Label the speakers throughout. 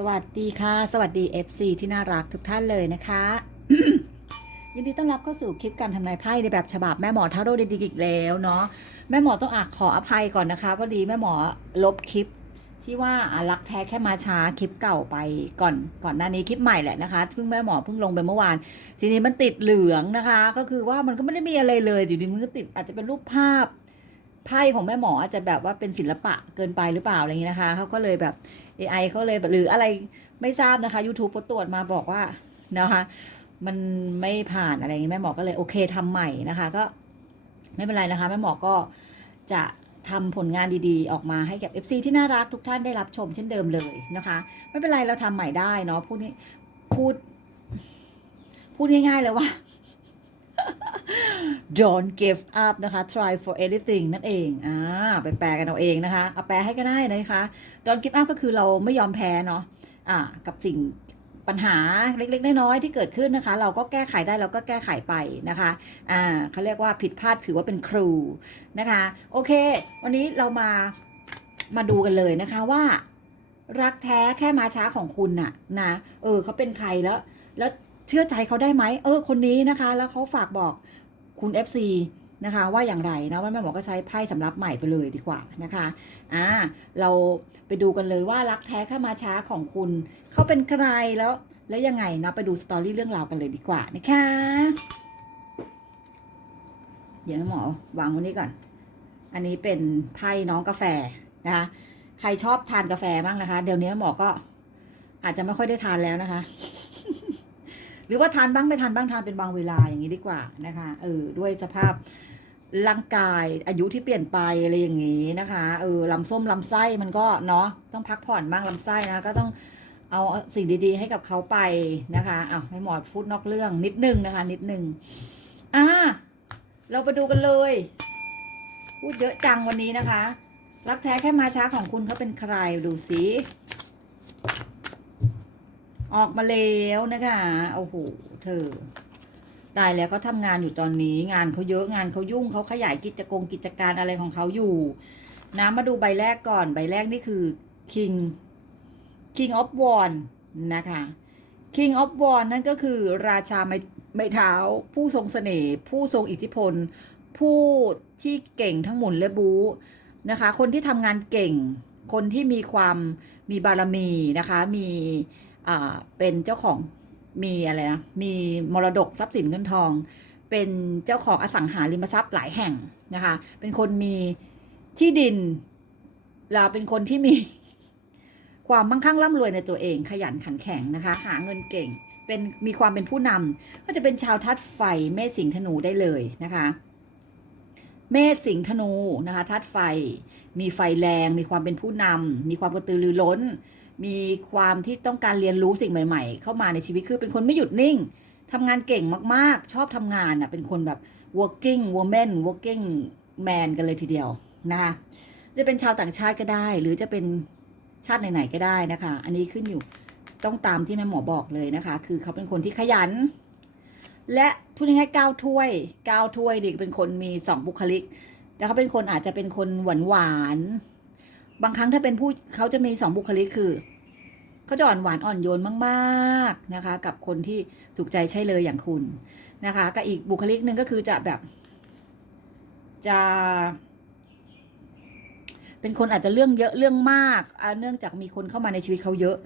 Speaker 1: สวัสดีค่ะ สวัสดี FC ที่น่ารักทุกท่านเลยนะคะ ยินดีต้อนรับเข้าสู่คลิปการทำนายไพ่ในแบบฉบับแม่หมอทาโร่ดีๆอีกแล้วเนาะแม่หมอต้องอาขออภัยก่อนนะคะพอดีแม่หมอลบคลิปที่ว่ารักแท้แค่มาช้าคลิปเก่าไปก่อนก่อนหน้านี้คลิปใหม่แหละนะคะเพิ่งแม่หมอเพิ่งลงไปเมื่อวาน ทีนี้มันติดเหลืองนะคะ ก็คือว่ามันก็ไม่ได้มีอะไรเลยอยู่ดีมันก็ติดอาจจะเป็นรูปภาพไพ่ของแม่หมออาจจะแบบว่าเป็นศิลปะเกินไปหรือเปล่าอะไรอย่างนี้นะคะเขาก็เลยแบบ AI เขาเลยหรืออะไรไม่ทราบนะคะ YouTube ก็ตรวจมาบอกว่านะคะมันไม่ผ่านอะไรอย่างนี้แม่หมอก็เลยโอเคทำใหม่นะคะ ก็ไม่เป็นไรนะคะแม่หมอก็จะทำผลงานดีๆ ออกมาให้กับ FC ที่น่ารักทุกท่านได้รับชมเช่นเดิมเลยนะคะ ไม่เป็นไรเราทำใหม่ได้เนาะพูดนี้พูด พูดง่ายๆเลยว่า don't give up นะคะ try for anything นั่นเองอ่าไปแปลกันเอาเองนะคะเอาแปลให้ก็ได้นะคะ don't give up ก็คือเราไม่ยอมแพ้เนาะอ่ากับสิ่งปัญหาเล็กๆ น้อยๆ ที่เกิดขึ้นนะคะ เราก็แก้ไขได้เราก็แก้ไขไปนะคะอ่าเขาเรียกว่าผิดพลาดถือว่าเป็นครูนะคะ โอเค วันนี้เรามามาดูกันเลยนะคะว่า รักแท้แค่มาช้าของคุณน่ะนะเออเขาเป็นใครแล้ว แล้วเชื่อใจเขาได้ไหมเออ คนนี้นะคะ แล้วเขาฝากบอก คุณ FC นะคะว่าอย่างไรนะว่าแม่หมอก็ใช้ไพ่สำรับใหม่ไปเลยดีกว่านะคะอ่าเราไปดูกันเลยว่ารักแท้แค่มาช้าของคุณเขาเป็นใครแล้วแล้วยังไงนะไปดูสตอรี่เรื่องราวกันเลยดีกว่านะคะเดี๋ยวแม่หมอวางไว้นี้ก่อน อันนี้เป็นไพ่น้องกาแฟนะคะ ใครชอบทานกาแฟบ้างนะคะ เดี๋ยวนี้หมอก็อาจจะไม่ค่อยได้ทานแล้วนะคะ หรือว่าทานบ้างไม่ทานบ้างทานเป็นบางเวลาอย่างนี้ดีกว่านะคะเออด้วยสภาพร่างกายอายุที่เปลี่ยนไปอะไรอย่างนี้นะคะเออลำส้มลำไส้มันก็เนาะต้องพักผ่อนบ้างลำไส้นะก็ต้องเอาสิ่งดีๆ ให้กับเขาไปนะคะอ้าวให้หมอพูดนอกเรื่องนิดนึงนะคะ นิดนึงอ่าเราไปดูกันเลย พูดเยอะจังวันนี้นะคะ รักแท้แค่มาช้าของคุณเขาเป็นใครดูสิ ออกมาแล้วนะคะโอ้โหเธอ ตายแล้วเขาทำงานอยู่ตอนนี้ งานเขาเยอะงานเขายุ่งเขาขยายกิจกรกิจการอะไรของเขาอยู่นะมาดูใบแรกก่อนใบแรกนี่คือ King King of w a n นะคะ King of w a n นั่นก็คือราชาไม้ไม้เท้า ผู้ทรงเสน่ห์ผู้ทรงอิทธิพล ผู้ที่เก่งทั้งหมุนและบูนะคะ คนที่ทำงานเก่ง คนที่มีความมีบารมีนะคะ มี เป็นเจ้าของมีอะไรนะมีมรดกทรัพย์สินเงินทอง เป็นเจ้าของอสังหาริมทรัพย์หลายแห่งนะคะ เป็นคนมีที่ดินเราเป็นคนที่มีความมั่งคั่งร่ำรวยในตัวเอง ขยันขันแข็งนะคะ หาเงินเก่งเป็นมีความเป็นผู้นำก็จะเป็นชาวทัดไฟเมษสิงธนูได้เลยนะคะ เมษสิงธนูนะคะธาตุไฟ มีไฟแรง มีความเป็นผู้นำมีความกระตือรือร้น มีความที่ต้องการเรียนรู้สิ่งใหม่ ๆ เข้ามาในชีวิตคือเป็นคนไม่หยุดนิ่งทำงานเก่งมากๆ ชอบทำงานอะเป็นคนแบบ working woman working man กันเลยทีเดียวนะคะจะเป็นชาวต่างชาติก็ได้ หรือจะเป็นชาติไหนๆก็ได้นะคะ อันนี้ขึ้นอยู่ต้องตามที่แม่หมอบอกเลยนะคะ คือเขาเป็นคนที่ขยัน และพูดง่ายๆก้าวถ้วยก้าวถ้วยดิเป็นคนมีสองบุคลิก แล้วเขาเป็นคนอาจจะเป็นคนหวานหวาน บางครั้งถ้าเป็นผู้เขาจะมีสองบุคลิกคือเขาจะอ่อนหวานอ่อนโยนมากๆนะคะ กับคนที่ถูกใจใช่เลยอย่างคุณนะคะกับอีกบุคลิกหนึ่งก็คือจะแบบ จะ เป็นคนอาจจะเรื่องเยอะเรื่องมากเนื่องจากมีคนเข้ามาในชีวิตเขาเยอะ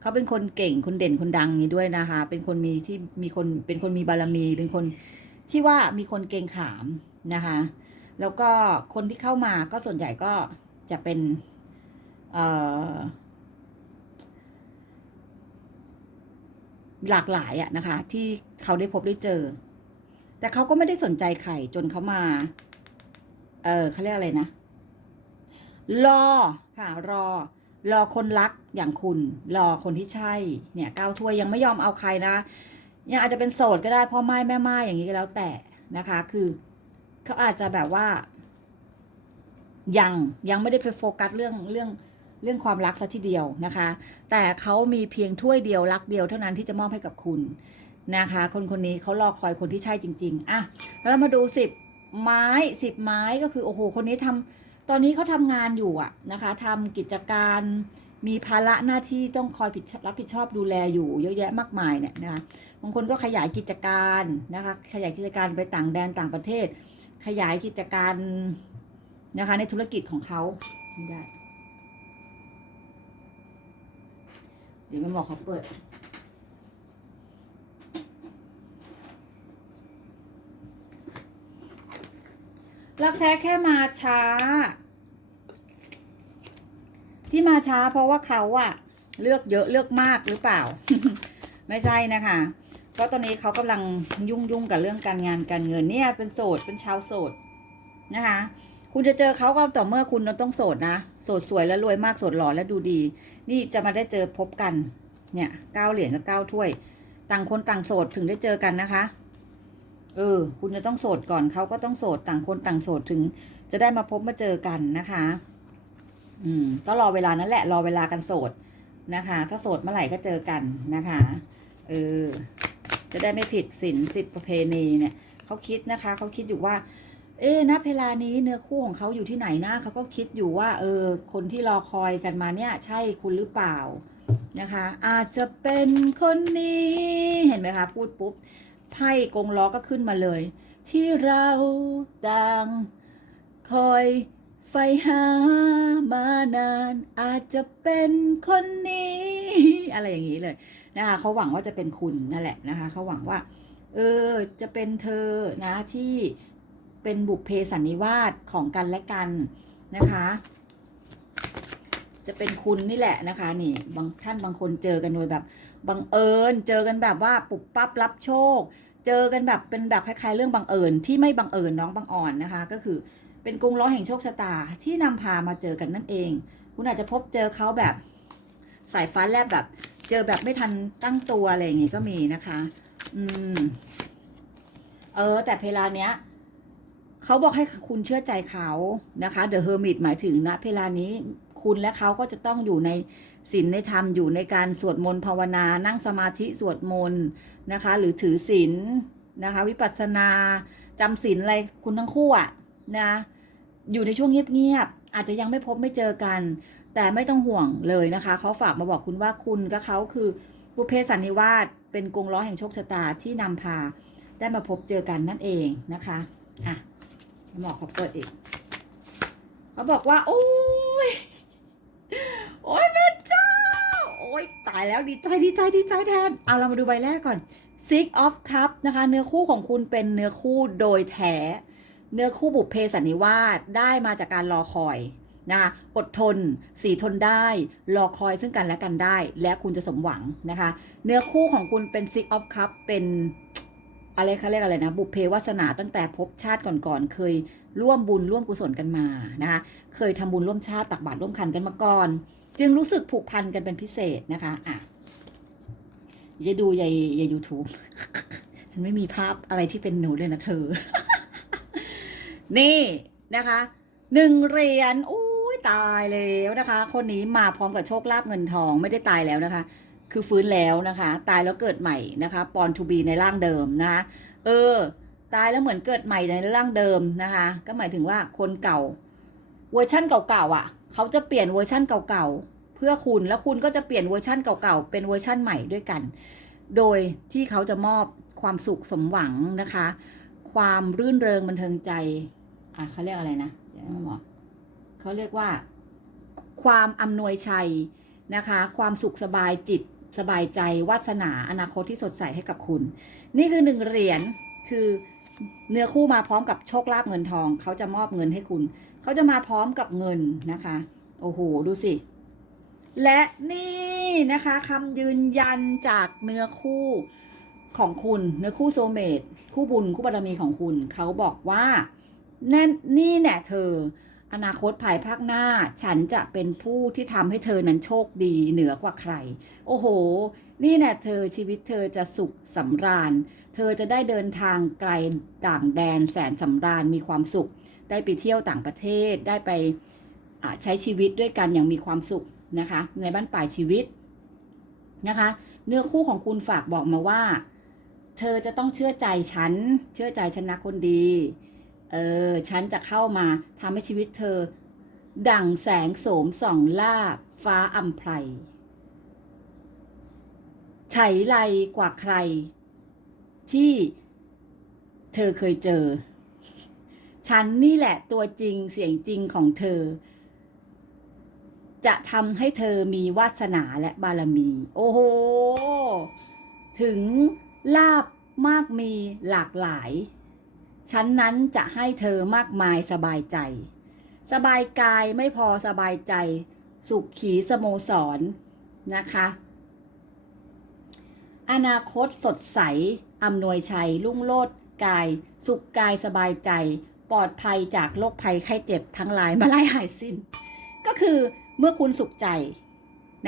Speaker 1: เขาเป็นคนเก่งคนเด่นคนดังนี้ด้วยนะคะ เป็นคนมีที่มีคนเป็นคนมีบารมี เป็นคนที่ว่ามีคนเก่งขามนะคะ แล้วก็คนที่เข้ามาก็ส่วนใหญ่ก็จะเป็น หลากหลายอะนะคะ ที่เขาได้พบได้เจอ แต่เขาก็ไม่ได้สนใจใครจนเขามา เออเขาเรียกอะไรนะ รอค่ะรอ รอคนรักอย่างคุณ รอคนที่ใช่ เนี่ยก้าวถ้วยยังไม่ยอมเอาใครนะยังอาจจะเป็นโสดก็ได้พ่อไม้แม่ไม้อย่างนี้ก็แล้วแต่นะคะ คือเขาอาจจะแบบว่า ยังยังไม่ได้ไปโฟกัสเรื่องเรื่อง เรื่องความรักซะทีเดียวนะคะ แต่เขามีเพียงถ้วยเดียวรักเดียวเท่านั้นที่จะมอบให้กับคุณนะคะ คนคนนี้เขารอคอยคนที่ใช่จริง ๆอะแล้วเรามาดูสิบไม้สิบไม้ก็คือโอ้โหคนนี้ทำตอนนี้เขาทำงานอยู่อะนะคะทำกิจการมีภาระหน้าที่ต้องคอยผิดรับผิดชอบดูแลอยู่เยอะแยะมากมายเนี่ยนะคะบางคนก็ขยายกิจการนะคะขยายกิจการไปต่างแดนต่างประเทศ ขยายกิจการนะคะในธุรกิจของเขาไม่ได้ เดี๋ยวมันบอกเขาเปิด รักแท้แค่มาช้า ที่มาช้าเพราะว่าเขาอะเลือกเยอะเลือกมากหรือเปล่า ไม่ใช่นะคะเพราะตอนนี้เขากำลังยุ่งยุ่งกับเรื่องการงานการเงินเนี่ยเป็นโสดเป็นชาวโสดนะคะ คุณจะเจอเขาก็ต่อเมื่อคุณต้องโสดนะ โสดสวยและรวยมากโสดหล่อและดูดี นี่จะมาได้เจอพบกัน เนี่ยเก้าเหรียญกับเก้าถ้วย ต่างคนต่างโสดถึงได้เจอกันนะคะ เออ คุณจะต้องโสดก่อนเขาก็ต้องโสดต่างคนต่างโสดถึง จะได้มาพบมาเจอกันนะคะ อืม ก็รอเวลานั้นแหละ รอเวลากันโสดนะคะ ถ้าโสดเมื่อไหร่ก็เจอกันนะคะ เออ จะได้ไม่ผิดศีลสิทธิประเพณีเนี่ยเขาคิดนะคะเขาคิดอยู่ว่า เอ๊ะณเวลานี้เนื้อคู่ของเขาอยู่ที่ไหนนะเขาก็คิดอยู่ว่า เออ คนที่รอคอยกันมาเนี่ย ใช่คุณหรือเปล่านะคะ อาจจะเป็นคนนี้เห็นไหมคะ พูดปุ๊บไพ่กงล้อก็ขึ้นมาเลย ที่เราต่างคอยไฟหามานาน อาจจะเป็นคนนี้ อะไรอย่างนี้เลยนะคะเขาหวังว่าจะเป็นคุณนั่นแหละนะคะเขาหวังว่า เออจะเป็นเธอนะที่ เป็นบุพเพสันนิวาสของกันและกันนะคะ จะเป็นคุณนี่แหละนะคะนี่บางท่านบางคนเจอกันโดยแบบบังเอิญเจอกันแบบว่าปุบปั๊บรับโชค เจอกันแบบเป็นแบบคล้ายๆ เรื่องบังเอิญที่ไม่บังเอิญน้องบังอ่อนนะคะ ก็คือเป็นกรุงล้อแห่งโชคชะตาที่นำพามาเจอกันนั่นเอง คุณอาจจะพบเจอเขาแบบสายฟ้าแลบแบบ เจอแบบไม่ทันตั้งตัวอะไรอย่างงี้ก็มีนะคะ อืม เออ แต่เพลาเนี้ย เขาบอกให้คุณเชื่อใจเขานะคะ The Hermit หมายถึงนะเพลานี้คุณและเขาก็จะต้องอยู่ในศีลในธรรมอยู่ในการสวดมนต์ภาวนา นั่งสมาธิสวดมนต์นะคะ หรือถือศีลนะคะ วิปัสสนาจำศีลอะไรคุณทั้งคู่อะนะ อยู่ในช่วงเงียบๆอาจจะยังไม่พบไม่เจอกัน แต่ไม่ต้องห่วงเลยนะคะเขาฝากมาบอกคุณว่าคุณกับเขาคือบุพเพสันนิวาสเป็นกงล้อแห่งโชคชะตาที่นำพาได้มาพบเจอกันนั่นเองนะคะอะ หมอเขาเปิดอีกเขาบอกว่า โอ้ย โอ้ยแม่เจ้า โอ้ยตายแล้วดีใจดีใจดีใจแทน เอาเรามาดูใบแรกก่อน Six of Cup นะคะ เนื้อคู่ของคุณเป็นเนื้อคู่โดยแท้ เนื้อคู่บุพเพสันนิวาสได้มาจากการรอคอยนะคะอดทน สีทนได้ รอคอยซึ่งกันและกันได้ และคุณจะสมหวังนะคะ เนื้อคู่ของคุณเป็น Six of Cup เป็น อะไรเขาเรียกอะไรนะ บุพเพวาสนาตั้งแต่ภพชาติก่อนๆเคยร่วมบุญร่วมกุศลกันมานะคะเคยทำบุญร่วมชาติตักบาตรร่วมคันกันมาก่อน จึงรู้สึกผูกพันกันเป็นพิเศษนะคะอะอย่าดูยายยายยูทูบฉันไม่มีภาพอะไรที่เป็นหนูเลยนะเธอ นี่นะคะหนึ่งเหรียญอุ้ยตายแล้วนะคะ คนนี้มาพร้อมกับโชคลาภเงินทองไม่ได้ตายแล้วนะคะ คือฟื้นแล้วนะคะ ตายแล้วเกิดใหม่นะคะปอนทูบีในร่างเดิมนะคะเออ ตายแล้วเหมือนเกิดใหม่ในร่างเดิมนะคะ ก็หมายถึงว่าคนเก่า เวอร์ชั่นเก่าๆอะ เขาจะเปลี่ยนเวอร์ชั่นเก่าๆเพื่อคุณแล้วคุณก็จะเปลี่ยนเวอร์ชั่นเก่าๆเป็นเวอร์ชั่นใหม่ด้วยกัน โดยที่เขาจะมอบความสุขสมหวังนะคะ ความรื่นเริงบันเทิงใจอะเขาเรียกอะไรนะเดี๋ยวหมอเขาเรียกว่า ความอำนวยชัยนะคะ ความสุขสบายจิต สบายใจวาสนาอนาคตที่สดใสให้กับคุณ นี่คือหนึ่งเหรียญคือเนื้อคู่มาพร้อมกับโชคลาภเงินทอง เขาจะมอบเงินให้คุณ เขาจะมาพร้อมกับเงินนะคะ โอ้โห ดูสิ และนี่นะคะคำยืนยันจากเนื้อคู่ของคุณ เนื้อคู่โซเมตคู่บุญคู่บารมีของคุณ เขาบอกว่าแน่นี่แน่เธอ อนาคตภายภาคหน้า ฉันจะเป็นผู้ที่ทำให้เธอนั้นโชคดีเหนือกว่าใคร โอ้โห นี่แน่เธอชีวิตเธอจะสุขสำราญ เธอจะได้เดินทางไกลต่างแดนแสนสำราญมีความสุข ได้ไปเที่ยวต่างประเทศ ได้ไปใช้ชีวิตด้วยกันอย่างมีความสุขนะคะ ในบ้านปลายชีวิตนะคะ เนื้อคู่ของคุณฝากบอกมาว่า เธอจะต้องเชื่อใจฉัน เชื่อใจฉันนะคนดี เออ ฉันจะเข้ามาทำให้ชีวิตเธอ ดั่งแสงโสมส่องลาบฟ้าอัมไพรไฉไลกว่าใคร ที่เธอเคยเจอ ฉันนี่แหละตัวจริงเสียงจริงของเธอ จะทำให้เธอมีวาสนาและบารมี โอ้โห ถึงลาบมากมีหลากหลาย ฉันนั้นจะให้เธอมากมายสบายใจ สบายกายไม่พอสบายใจ สุขขีสโมสรนะคะ อนาคตสดใสอำนวยชัยรุ่งโลดกาย สุขกายสบายใจ ปลอดภัยจากโรคภัยไข้เจ็บทั้งหลายมาไล่หายสิ้น ก็คือเมื่อคุณสุขใจ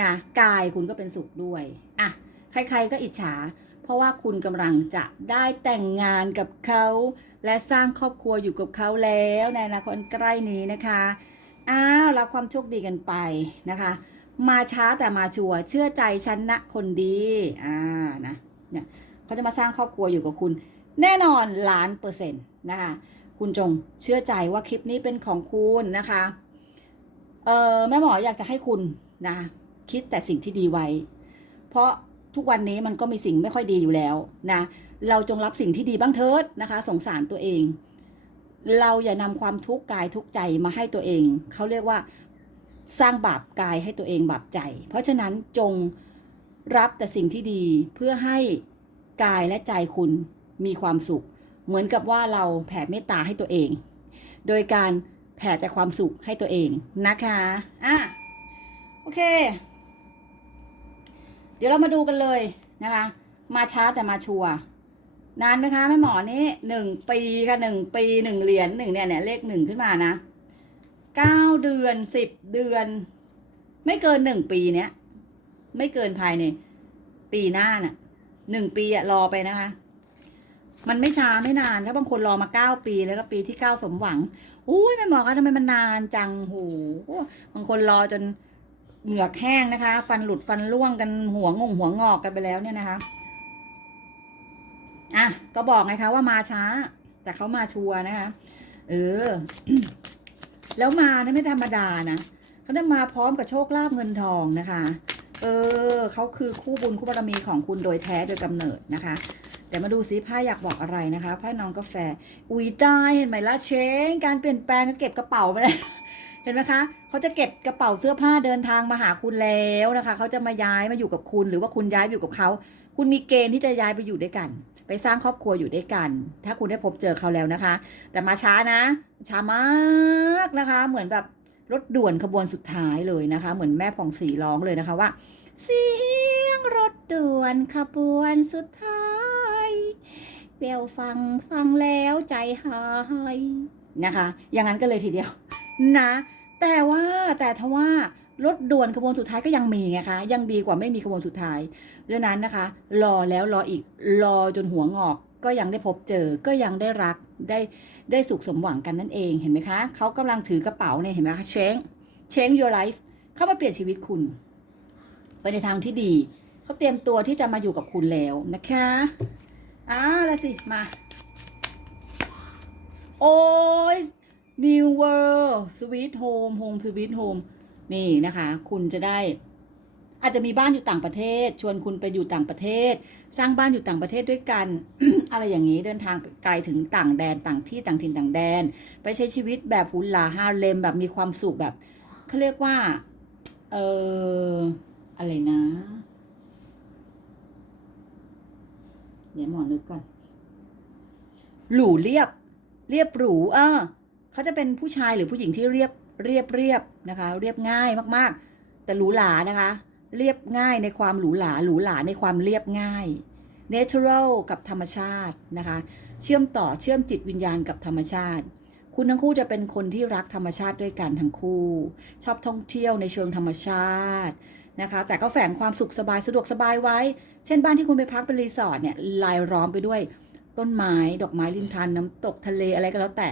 Speaker 1: นะกายคุณก็เป็นสุขด้วยอะใครๆก็อิจฉา เพราะว่าคุณกำลังจะได้แต่งงานกับเขา และสร้างครอบครัวอยู่กับเขาแล้วในอนาคตใกล้นี้นะคะอ้าวรับความโชคดีกันไปนะคะ มาช้าแต่มาชัวร์เชื่อใจฉันนะคนดีอ่านะเนี่ยเขาจะมาสร้างครอบครัวอยู่กับคุณ แน่นอนล้านเปอร์เซ็นต์นะคะ คุณจงเชื่อใจว่าคลิปนี้เป็นของคุณนะคะเออแม่หมออยากจะให้คุณนะคิดแต่สิ่งที่ดีไว้ เพราะ ทุกวันนี้มันก็มีสิ่งไม่ค่อยดีอยู่แล้วนะ เราจงรับสิ่งที่ดีบ้างเถิดนะคะ สงสารตัวเอง เราอย่านำความทุกข์กายทุกใจมาให้ตัวเอง เขาเรียกว่าสร้างบาปกายให้ตัวเองบาปใจ เพราะฉะนั้นจงรับแต่สิ่งที่ดีเพื่อให้กายและใจคุณมีความสุข เหมือนกับว่าเราแผ่เมตตาให้ตัวเอง โดยการแผ่แต่ความสุขให้ตัวเองนะคะ อะ โอเค ดี๋ยวเรามาดูกันเลยนะคะ มาช้าแต่มาชัวร์นานไหมคะแม่หมอนี่หนึ่งปีค่ะหนึ่งปีหนึ่งเหรียญหนึ่งเนี่ยเนี่ยเลขหนึ่งขึ้นมานะเก้าเดือนสิบเดือน ไม่เกินหนึ่งปีเนี้ยไม่เกินภายใน ปีหน้าน่ะหนึ่งปีอะรอไปนะคะ มันไม่ช้าไม่นานถ้าบางคนรอมาเก้าปีแล้วก็ปีที่เก้าสมหวังอุ้ยแม่หมอคะทำไมมันนานจังโหบางคนรอจน เหงือกแห้งนะคะ ฟันหลุดฟันร่วงกันหัวงงหัวงอกกันไปแล้วเนี่ยนะคะอะก็บอกไงคะว่ามาช้า แต่เขามาชัวร์นะคะ เออ แล้วมานี่ยไม่ธรรมดานะเขาได้มาพร้อมกับโชคลาภเงินทองนะคะ เออเขาคือคู่บุญคู่บารมีของคุณโดยแท้โดยกำเนิดนะคะแต่มาดูซิไพ่อยากบอกอะไรนะคะไพ่น้องกาแฟ อุ้ยตายเห็นไหมล่ะเชงการเปลี่ยนแปลงก็เก็บกระเป๋าไปเลย เห็นไหมคะเขาจะเก็บกระเป๋าเสื้อผ้าเดินทางมาหาคุณแล้วนะคะเขาจะมาย้ายมาอยู่กับคุณ หรือว่าคุณย้ายอยู่กับเขาคุณมีเกณฑ์ที่จะย้ายไปอยู่ด้วยกัน ไปสร้างครอบครัวอยู่ด้วยกัน ถ้าคุณได้พบเจอเขาแล้วนะคะ แต่มาช้านะ ช้ามากนะคะ เหมือนแบบรถด่วนขบวนสุดท้ายเลยนะคะ เหมือนแม่ผ่องศรีร้องเลยนะคะว่า เสียงรถด่วนขบวนสุดท้ายเปลวฟังฟังแล้วใจหายนะคะ อย่างนั้นก็เลยทีเดียว นะ แต่ว่าแต่ทว่ารถด่วนขบวนสุดท้ายก็ยังมีไงคะ ยังดีกว่าไม่มีขบวนสุดท้ายดังนั้นนะคะ รอแล้วรออีกรอจนหัวงอกก็ยังได้พบเจอก็ยังได้รักได้ได้สุขสมหวังกันนั่นเองเห็นไหมคะเขากำลังถือกระเป๋าเนี่ยเห็นไหมคะเช้งเช้ง your life เข้ามาเปลี่ยนชีวิตคุณ ไปในทางที่ดีเขาเตรียมตัวที่จะมาอยู่กับคุณแล้วนะคะอ่าแล้วสิมา โอ้ย New World Sweet Home Home Sweet Home นี่นะคะ คุณจะได้ อาจจะมีบ้านอยู่ต่างประเทศ ชวนคุณไปอยู่ต่างประเทศ สร้างบ้านอยู่ต่างประเทศด้วยกัน อะไรอย่างนี้เดินทางไกลถึงต่างแดนต่างที่ต่างถิ่นต่างแดน ไปใช้ชีวิตแบบหุนหลาฮาเลมแบบมีความสุขแบบเขาเรียกว่า เอออะไรนะ เดี๋ยวหมอนึกก่อนหรูเรียบ เรียบหรูเออ เขาจะเป็นผู้ชายหรือผู้หญิงที่เรียบเรียบเรียบนะคะ เรียบง่ายมากๆ แต่หรูหรานะคะ เรียบง่ายในความหรูหราหรูหราในความเรียบง่าย natural กับธรรมชาตินะคะ เชื่อมต่อเชื่อมจิตวิญญาณกับธรรมชาติ คุณทั้งคู่จะเป็นคนที่รักธรรมชาติด้วยกันทั้งคู่ ชอบท่องเที่ยวในเชิงธรรมชาตินะคะ แต่ก็แฝงความสุขสบายสะดวกสบายไว้ เช่นบ้านที่คุณไปพักเป็นรีสอร์ทเนี่ยลายล้อมไปด้วยต้นไม้ ดอกไม้ริมทานน้ำตกทะเลอะไรก็แล้วแต่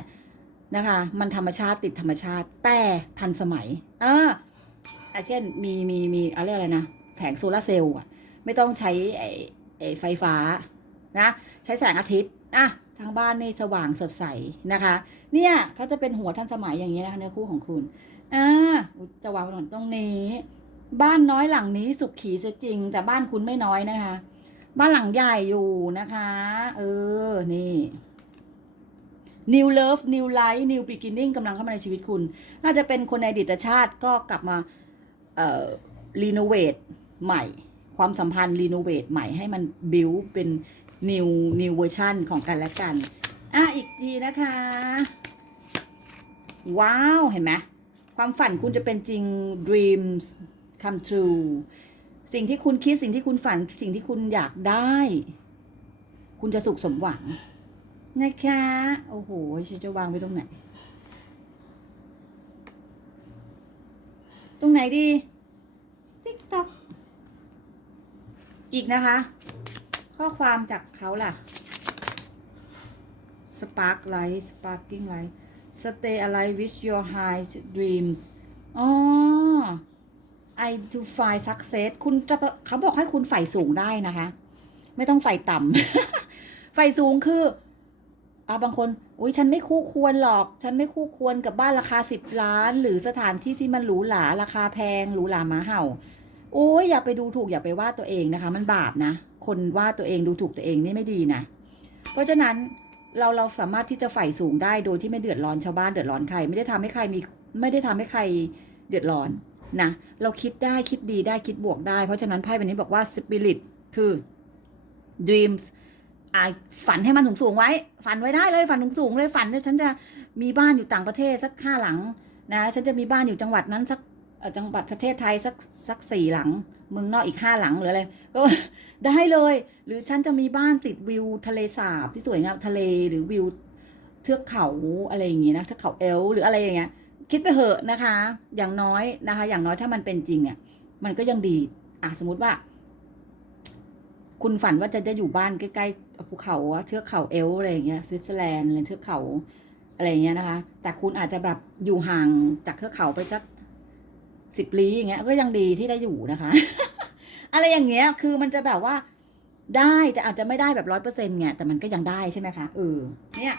Speaker 1: นะคะ มันธรรมชาติติดธรรมชาติแต่ทันสมัยอ่าอะเช่นมีมีมีอะไรอะไรนะแผงโซลาร์เซลล์อะไม่ต้องใช้ไอ้ไอไฟฟ้านะใช้แสงอาทิตย์อะทางบ้านนี่สว่างสดใสนะคะ เนี่ยเขาจะเป็นหัวทันสมัยอย่างนี้นะคะเนื้อคู่ของคุณอ่าจะวางไว้ตรงนี้ บ้านน้อยหลังนี้สุขขีเสียจริง แต่บ้านคุณไม่น้อยนะคะ บ้านหลังใหญ่อยู่นะคะ เออนี่ New Love New Life New Beginning กำลังเข้ามาในชีวิตคุณ น่าจะเป็นคนในอดีตชาติก็กลับมาเอ่อรีโนเวทใหม่ ความสัมพันธ์รีโนเวทใหม่ให้มันบิวเป็น new new version ของกันและกันอะอีกทีนะคะ ว้าว เห็นไหมความฝันคุณจะเป็นจริง dreams come true สิ่งที่คุณคิดสิ่งที่คุณฝันสิ่งที่คุณอยากได้ คุณจะสุขสมหวัง นะคะ โอ้โหฉันจะวางไว้ตรงไหน ตรงไหนดีติ๊กต็อกอีกนะคะ ข้อความจากเขาล่ะ Spark Light Sparking Light Stay alive with your high dreams อ๋อ I to find success คุณจะเขาบอกให้คุณใฝ่สูงได้นะคะ ไม่ต้องใฝ่ต่ำ ใฝ่สูงคือ อ่าบางคนอุ้ยฉันไม่คู่ควรหรอก ฉันไม่คู่ควรกับบ้านราคาสิบล้าน หรือสถานที่ที่มันหรูหราราคาแพงหรูหราหมาเห่าโอ้ยอย่าไปดูถูกอย่าไปว่าตัวเองนะคะ มันบาปนะ คนว่าตัวเองดูถูกตัวเองนี่ไม่ดีนะ เพราะฉะนั้นเราเราสามารถที่จะใฝ่สูงได้โดยที่ไม่เดือดร้อนชาวบ้านเดือดร้อนใคร ไม่ได้ทำให้ใครมีไม่ได้ทำให้ใครเดือดร้อนนะ เราคิดได้คิดดีได้คิดบวกได้ เพราะฉะนั้นไพ่ใบนี้บอกว่า spirit คือ dreams อ่าฝันให้มันสูงสูงๆไว้ ฝันไว้ได้เลยฝันสูงสูงๆเลยฝันว่าฉันจะมีบ้านอยู่ต่างประเทศสักห้าหลังนะฉันจะมีบ้านอยู่จังหวัดนั้นสักจังหวัดประเทศไทยสักสักสี่หลังเมืองนอกอีกห้าหลังหรืออะไรก็ได้เลย หรือฉันจะมีบ้านติดวิวทะเลสาบที่สวยงามทะเลหรือวิวเทือกเขาอะไรอย่างงี้นะเทือกเขาเอลหรืออะไรอย่างเงี้ยคิดไปเหอะนะคะ อย่างน้อยนะคะ อย่างน้อยถ้ามันเป็นจริงเนี่ย มันก็ยังดีอะสมมติว่า คุณฝันว่าจะจะอยู่บ้านใกล้ๆภูเขาเทือกเขาเอลอะไรอย่างเงี้ยสวิตเซอร์แลนด์อะไรเทือกเขาอะไรอย่างเงี้ยนะคะ แต่คุณอาจจะแบบอยู่ห่างจากเทือกเขาไปสักสิบลี้อย่างเงี้ย ก็ยังดีที่ได้อยู่นะคะ อะไรอย่างเงี้ย คือมันจะแบบว่าได้แต่อาจจะไม่ได้แบบร้อยเปอร์เซ็นต์ไงแต่มันก็ยังได้ใช่ไหมคะเออเนี่ย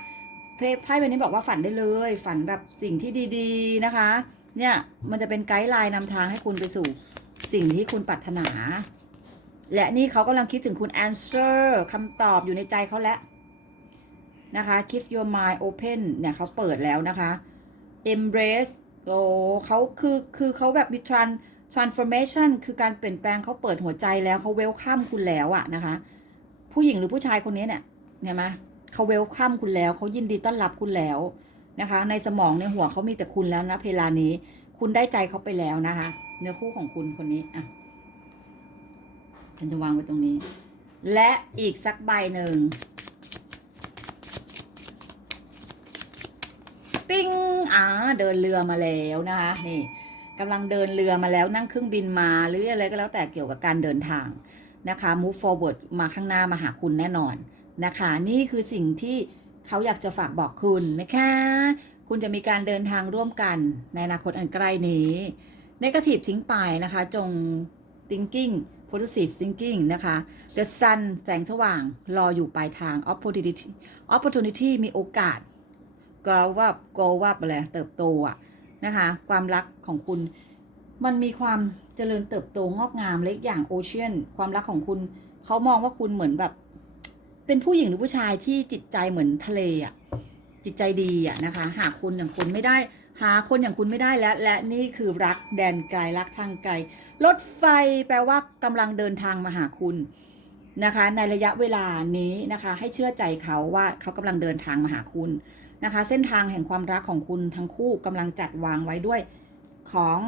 Speaker 1: เพไพ่ใบนี้บอกว่าฝันได้เลย ฝันแบบสิ่งที่ดีๆนะคะ เนี่ยมันจะเป็นไกด์ไลน์นำทางให้คุณไปสู่สิ่งที่คุณปรารถนา และนี่เขากำลังคิดถึงคุณ answer คำตอบอยู่ในใจเขาแล้วนะคะ keep your mind open เนี่ยเขาเปิดแล้วนะคะ embrace โอ้เขาคือคือเขาแบบมี tran transformation คือการเปลี่ยนแปลงเขาเปิดหัวใจแล้วเขา welcome คุณแล้วอะนะคะ ผู้หญิงหรือผู้ชายคนนี้เนี่ยเห็นไหมเขาเวลคัมคุณแล้วเขายินดีต้อนรับคุณแล้วนะคะ ในสมองในหัวเขามีแต่คุณแล้วนะเพลานี้ คุณได้ใจเขาไปแล้วนะคะ เนื้อคู่ของคุณคนนี้อะ ฉันจะวางไว้ตรงนี้ และอีกสักใบหนึ่ง ปิ้งอ่าเดินเรือมาแล้วนะคะนี่กำลังเดินเรือมาแล้วนั่งเครื่องบินมาหรืออะไรก็แล้วแต่เกี่ยวกับการเดินทางนะคะ move forward มาข้างหน้ามาหาคุณแน่นอนนะคะ นี่คือสิ่งที่เขาอยากจะฝากบอกคุณนะคะ คุณจะมีการเดินทางร่วมกันในอนาคตอันใกล้นี้ negative ทิ้งไปนะคะ จง thinking positive thinking นะคะ the sun แสงสว่างรออยู่ปลายทาง opportunity opportunity มีโอกาส grow up grow up อะไรเติบโตอะนะคะ ความรักของคุณ มันมีความเจริญเติบโตงอกงามเล็กอย่างโอเชียน ความรักของคุณ เขามองว่าคุณเหมือนแบบ เป็นผู้หญิงหรือผู้ชายที่จิตใจเหมือนทะเลอะจิตใจดีอะนะคะ หากคนอย่างคุณไม่ได้ หาคนอย่างคุณไม่ได้แล้ว และนี่คือรักแดนไกลรักทางไกล รถไฟแปลว่ากำลังเดินทางมาหาคุณนะคะ ในระยะเวลานี้นะคะ ให้เชื่อใจเขาว่าเขากำลังเดินทางมาหาคุณนะคะ เส้นทางแห่งความรักของคุณทั้งคู่กำลังจัดวางไว้ด้วยของ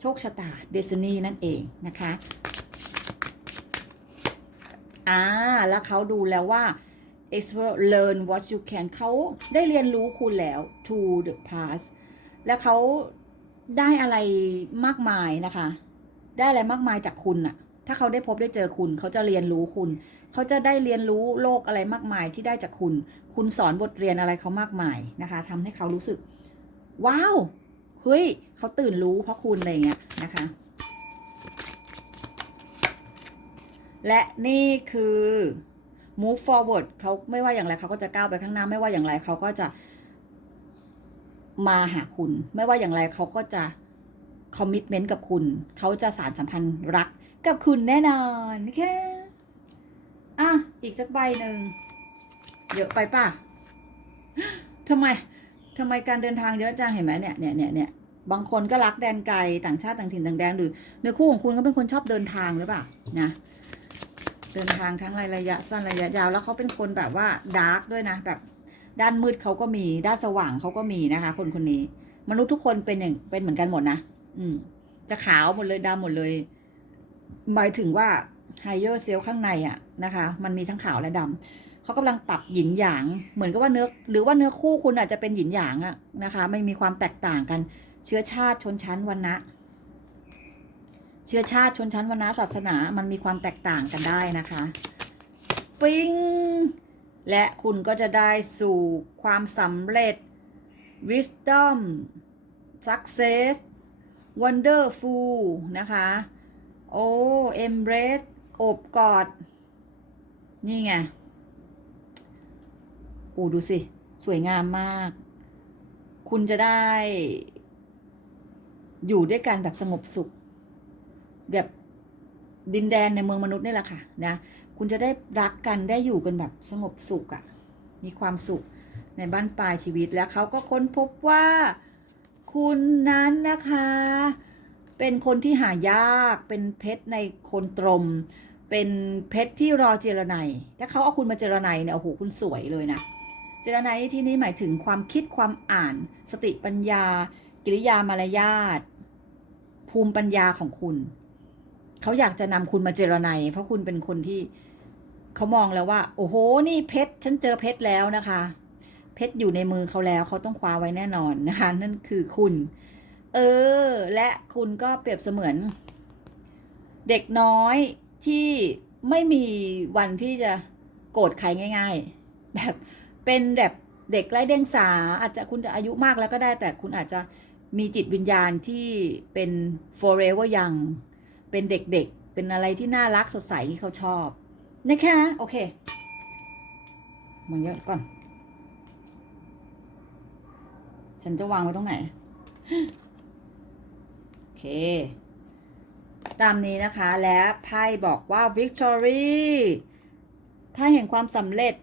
Speaker 1: โชคชะตาเดซนีนั่นเองนะคะอ่าแล้วเขาดูแล้วว่า explore learn what you can เขาได้เรียนรู้คุณแล้ว to the past แล้วเขาได้อะไรมากมายนะคะ ได้อะไรมากมายจากคุณอะถ้าเขาได้พบได้เจอคุณ เขาจะเรียนรู้คุณ เขาจะได้เรียนรู้โลกอะไรมากมายที่ได้จากคุณ คุณสอนบทเรียนอะไรเขามากมายนะคะทำให้เขารู้สึก ว้าวเฮ้ยเขาตื่นรู้เพราะคุณอะไรเงี้ยนะคะ และนี่คือ move forward เขาไม่ว่าอย่างไรเขาก็จะก้าวไปข้างหน้า ไม่ว่าอย่างไรเขาก็จะ มาหาคุณ ไม่ว่าอย่างไรเขาก็จะคอมมิชเมนต์กับคุณ เขาจะสารสัมพันธ์รักกับคุณแน่นอนนะคะอะ อีกสักใบหนึ่ง เยอะไปป่ะทำไมทำไมการเดินทางเยอะจังเห็นไหมเนี่ยเนี่ยเนี่ยเนี่ยบางคนก็รักแดนไกลต่างชาติต่างถิ่นต่างแดนหรือเนื้อคู่ของคุณก็เป็นคนชอบเดินทางหรือเปล่านะเดินทางทั้งระยะสั้นระยะยาวแล้วเขาเป็นคนแบบว่าดาร์กด้วยนะแบบ ด้านมืดเขาก็มี ด้านสว่างเขาก็มีนะคะ คนคนนี้ มนุษย์ทุกคนเป็นอย่างเป็นเหมือนกันหมดนะอืม จะขาวหมดเลยดำหมดเลย หมายถึงว่าไฮเ e อร์เซลข้างในอะนะคะ มันมีทั้งขาวและดำเขากำลังปรับหยินหยาง เหมือนกับว่าเนื้อหรือว่าเนื้อคู่คุณอาจจะเป็นหยินหยางอะนะคะ ไม่มีความแตกต่างกัน เชื้อชาติชนชั้นวรรณะเชื้อชาติชนชั้นวรรณะศาสนา มันมีความแตกต่างกันได้นะคะ ปิ้ง และคุณก็จะได้สู่ความสำเร็จ wisdom success wonderful นะคะโอ้ embrace โอบกอด นี่ไงอ้ดูสิ สวยงามมาก คุณจะได้ อยู่ด้วยกันแบบสงบสุข แบบดินแดนในเมืองมนุษย์นี่แหละค่ะนะ คุณจะได้รักกันได้อยู่กันแบบสงบสุขอะ่ะ มีความสุขในบ้านปลายชีวิตแล้วเขาก็ค้นพบว่า คุณนั้นนะคะ เป็นคนที่หายาก เป็นเพชรในคนตรม เป็นเพชรที่รอเจรไนถ้าเขาเอาคุณมาเจรไนเนี่ยโอ้โหคุณสวยเลยนะ เจรไนที่นี้หมายถึงความคิดความอ่าน สติปัญญา กิริยามารยาทภูมิปัญญาของคุณ เขาอยากจะนำคุณมาเจรไนเพราะคุณเป็นคนที่ เขามองแล้วว่า โอ้โห นี่เพชร ฉันเจอเพชรแล้วนะคะ เพชรอยู่ในมือเขาแล้ว เขาต้องคว้าไว้แน่นอนนะคะ นั่นคือคุณ เออ และคุณก็เปรียบเสมือน เด็กน้อยที่ไม่มีวันที่จะโกรธใครง่าย ๆ แบบเป็นแบบเด็กไร้เดียงสา อาจจะคุณจะอายุมากแล้วก็ได้ แต่คุณอาจจะมีจิตวิญญาณที่เป็น forever young เป็นเด็กๆ เป็นอะไรที่น่ารักสดใสที่เขาชอบ นะคะ โอเคมันเยอะก่อน ฉันจะวางไว้ตรงไหน โอเค ตามนี้นะคะ และไพ่บอกว่า victory ไพ่แห่งความสำเร็จ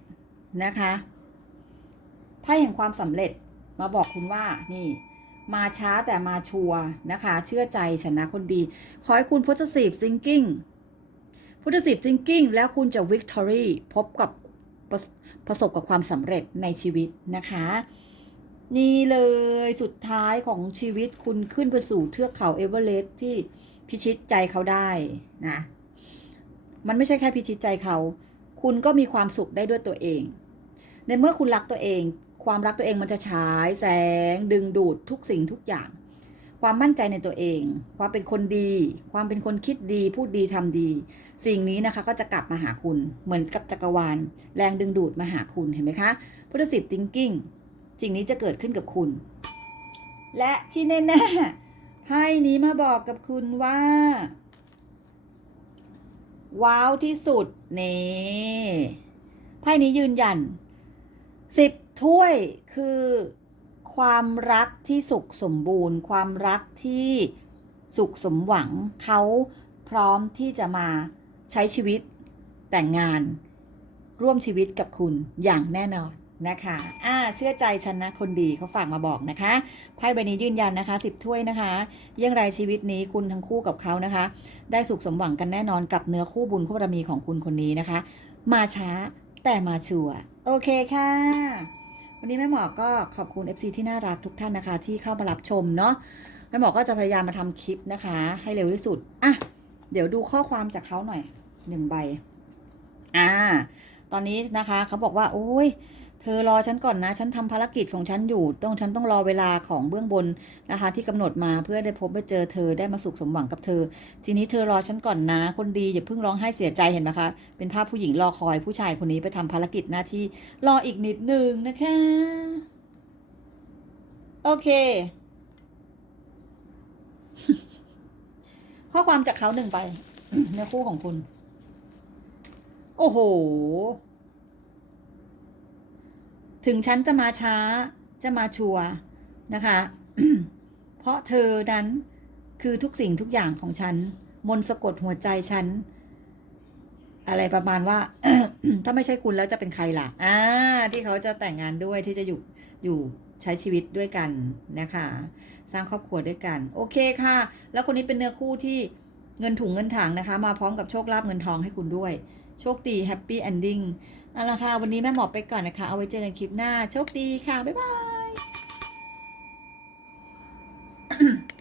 Speaker 1: นะคะไพ่แห่งความสำเร็จมาบอกคุณว่านี่ มาช้าแต่มาชัวร์นะคะ เชื่อใจฉันนะคนดี ขอให้คุณ positive thinking positive thinking แล้วคุณจะ victory พบกับประประสบกับความสำเร็จในชีวิตนะคะ นี่เลยสุดท้ายของชีวิตคุณขึ้นไปสู่เทือกเขาเอเวอเรสต์ที่พิชิตใจเขาได้นะ มันไม่ใช่แค่พิชิตใจเขา คุณก็มีความสุขได้ด้วยตัวเอง ในเมื่อคุณรักตัวเอง ความรักตัวเองมันจะฉายแสงดึงดูดทุกสิ่งทุกอย่าง ความมั่นใจในตัวเอง ความเป็นคนดี ความเป็นคนคิดดี พูดดีทำดี สิ่งนี้นะคะก็จะกลับมาหาคุณ เหมือนกับจักรวาล แรงดึงดูดมาหาคุณเห็นไหมคะ positive thinking สิ่งนี้จะเกิดขึ้นกับคุณ และที่แน่ๆไพ่นี้มาบอกกับคุณว่า ว้าวที่สุดนี่ไพ่นี้ยืนยันสิบถ้วยคือ ความรักที่สุขสมบูรณ์ ความรักที่สุขสมหวัง เขาพร้อมที่จะมาใช้ชีวิตแต่งงาน ร่วมชีวิตกับคุณอย่างแน่นอนนะคะอ่าเชื่อใจฉันนะคนดีเขาฝากมาบอกนะคะไพ่ใบนี้ยืนยันนะคะสิบถ้วยนะคะยี่ยงไรชีวิตนี้คุณทั้งคู่กับเขานะคะ ได้สุขสมหวังกันแน่นอนกับเนื้อคู่บุญคู่บารมีของคุณคนนี้นะคะ มาช้าแต่มาชัวร์โอเคค่ะ วันนี้แม่หมอก็ขอบคุณ FC ที่น่ารักทุกท่านนะคะ ที่เข้ามารับชมเนาะแม่หมอก็จะพยายามมาทำคลิปนะคะ ให้เร็วที่สุดอะเดี๋ยวดูข้อความจากเขาหน่อยหนึ่งใบ อ่า ตอนนี้นะคะเขาบอกว่า โอ้ย เธอรอฉันก่อนนะ ฉันทำภารกิจของฉันอยู่ ต้องฉันต้องรอเวลาของเบื้องบนนะคะ ที่กำหนดมาเพื่อได้พบได้เจอเธอได้มาสุขสมหวังกับเธอ ทีนี้เธอรอฉันก่อนนะ คนดีอย่าเพิ่งร้องไห้เสียใจเห็นไหมคะ เป็นภาพผู้หญิงรอคอยผู้ชายคนนี้ไปทำภารกิจหน้าที่รออีกนิดนึงนะคะ โอเค ข้อความจากเขาหนึ่งไปเนื้อคู่ของคุณ โอ้โห ถึงฉันจะมาช้าจะมาชัวนะคะ เพราะเธอนั้นคือทุกสิ่งทุกอย่างของฉัน มนสะกดหัวใจฉัน อะไรประมาณว่า ถ้าไม่ใช่คุณแล้วจะเป็นใครล่ะ อ่า ที่เขาจะแต่งงานด้วยที่จะอยู่อยู่ใช้ชีวิตด้วยกันนะคะ สร้างครอบครัวด้วยกัน โอเคค่ะ แล้วคนนี้เป็นเนื้อคู่ที่เงินถุงเงินถังนะคะ มาพร้อมกับโชคลาภเงินทองให้คุณด้วย โชคดีแฮปปี้เอนดิ้ง เอาละค่ะ วันนี้แม่หมอไปก่อนนะคะ เอาไว้เจอกันคลิปหน้า โชคดีค่ะ บ๊ายบาย